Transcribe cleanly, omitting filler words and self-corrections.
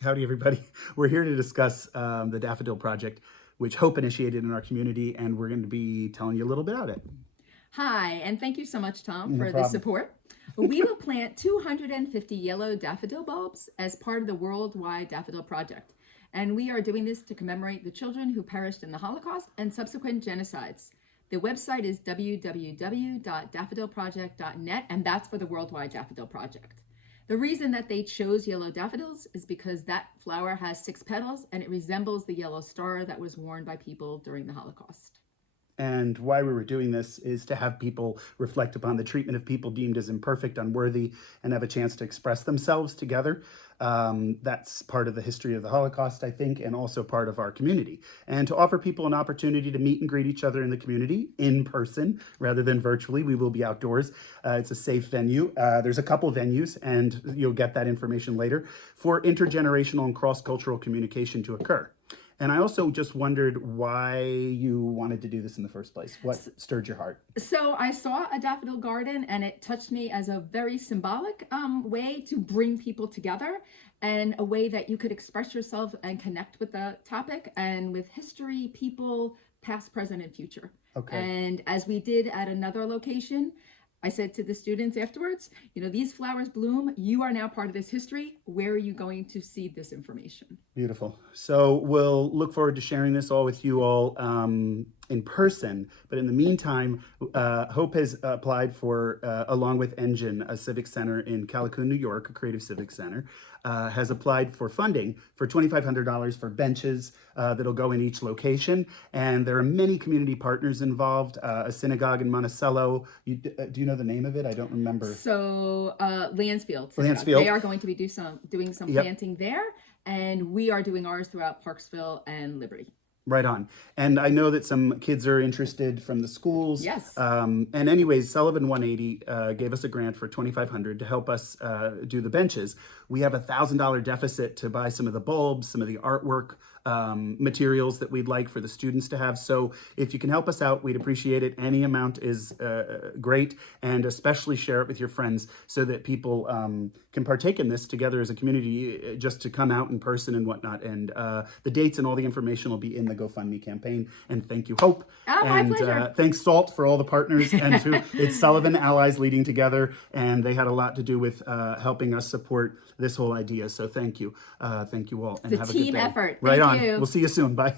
Howdy, everybody. We're here to discuss the Daffodil Project, which Hope initiated in our community, and we're going to be telling you a little bit about it. Hi, and thank you so much, Tom, No for the problem. support. We will plant 250 yellow daffodil bulbs as part of the Worldwide Daffodil Project. And we are doing this to commemorate the children who perished in the Holocaust and subsequent genocides. The website is www.daffodilproject.net, and that's for the Worldwide Daffodil Project. The reason that they chose yellow daffodils is because that flower has 6 petals and it resembles the yellow star that was worn by people during the Holocaust. And why we were doing this is to have people reflect upon the treatment of people deemed as imperfect, unworthy, and have a chance to express themselves together. That's part of the history of the Holocaust, I think, and also part of our community. And to offer people an opportunity to meet and greet each other in the community in person rather than virtually. We will be outdoors. It's a safe venue. There's a couple venues, and you'll get that information later, for intergenerational and cross-cultural communication to occur. And I also just wondered why you wanted to do this in the first place. What stirred your heart? So I saw a daffodil garden and it touched me as a very symbolic way to bring people together, and a way that you could express yourself and connect with the topic and with history, people, past, present, and future. Okay. And as we did at another location, I said to the students afterwards, these flowers bloom. You are now part of this history. Where are you going to see this information? Beautiful. So we'll look forward to sharing this all with you all in person. But in the meantime, Hope has applied for, along with Engine, a civic center in Callicoon, New York, a creative civic center, has applied for funding for $2,500 for benches that'll go in each location. And there are many community partners involved, a synagogue in Monticello. Do you know the name of it? I don't remember. So Lansfield. Lansfield. They are going to be doing some Yep. planting there, and we are doing ours throughout Parksville and Liberty. Right on. And I know that some kids are interested from the schools. Yes. And anyways, Sullivan 180 gave us a grant for $2,500 to help us do the benches. We have a $1,000 deficit to buy some of the bulbs, some of the artwork materials that we'd like for the students to have. So if you can help us out, we'd appreciate it. Any amount is great, and especially share it with your friends so that people can partake in this together as a community, just to come out in person and whatnot. And the dates and all the information will be in the GoFundMe campaign. And thank you, Hope. Oh, my pleasure. Thanks, Salt, for all the partners. And to it's Sullivan Allies Leading Together, and they had a lot to do with helping us support this whole idea. So thank you. Thank you all. And It's a have a good team day. effort. Right Thank on. you. We'll see you soon. Bye.